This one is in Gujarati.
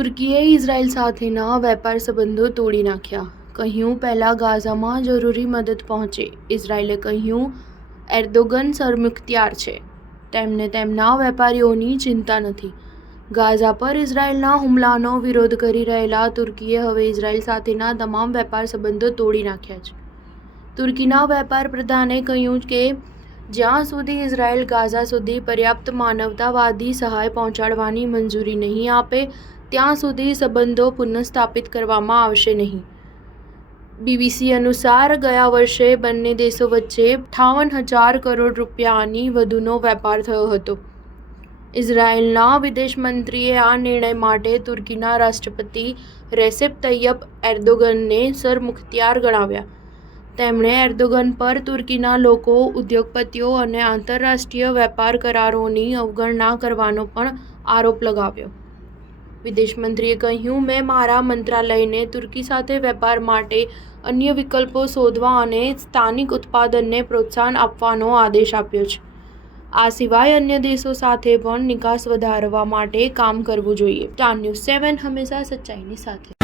તુર્કીએ ઇઝરાયલ સાથેના વેપાર સંબંધો તોડી નાખ્યા. કહ્યું, પહેલા ગાઝામાં જરૂરી મદદ પહોંચે. ઇઝરાયલે કહ્યું, એર્દોગન સરમુખત્યાર છે. તેમને તેમના વેપારીઓની ચિંતા નથી. ગાઝા પર ઇઝરાયલના હુમલાનો વિરોધ કરી રહેલા તુર્કીએ હવે ઇઝરાયલ સાથેના તમામ વેપાર સંબંધો તોડી નાખ્યા છે. તુર્કીના વેપાર પ્રધાને કહ્યું કે જ્યાં સુધી ઇઝરાયલ ગાઝા સુધી પર્યાપ્ત માનવતાવાદી સહાય પહોંચાડવાની મંજૂરી નહીં આપે ત્યાં સુધી સંબંધો પુનઃસ્થાપિત કરવામાં આવશે નહીં. બીબીસી અનુસાર ગયા વર્ષે બંને દેશો વચ્ચે 58,000 કરોડ રૂપિયાની વધુનો વેપાર થયો હતો. ઇઝરાયલના વિદેશ મંત્રીએ આ નિર્ણય માટે તુર્કીના રાષ્ટ્રપતિ રેસેપ તૈયપ એર્દોગનને સરમુખત્યાર ગણાવ્યા. તેમણે એર્દોગન પર તુર્કીના લોકો, ઉદ્યોગપતિઓ અને આંતરરાષ્ટ્રીય વેપાર કરારોની અવગણના કરવાનો પણ આરોપ લગાવ્યો. વિદેશ મંત્રીએ કહ્યું, મેં મારા મંત્રાલયને તુર્કી સાથે વેપાર માટે અન્ય વિકલ્પો શોધવા અને સ્થાનિક ઉત્પાદનને પ્રોત્સાહન આપવાનો આદેશ આપ્યો છે. આ સિવાય અન્ય દેશો સાથે પણ નિકાસ વધારવા માટે કામ કરવું જોઈએ. સ્ટાર ન્યૂઝ 7 હંમેશા સચ્ચાઈની સાથે.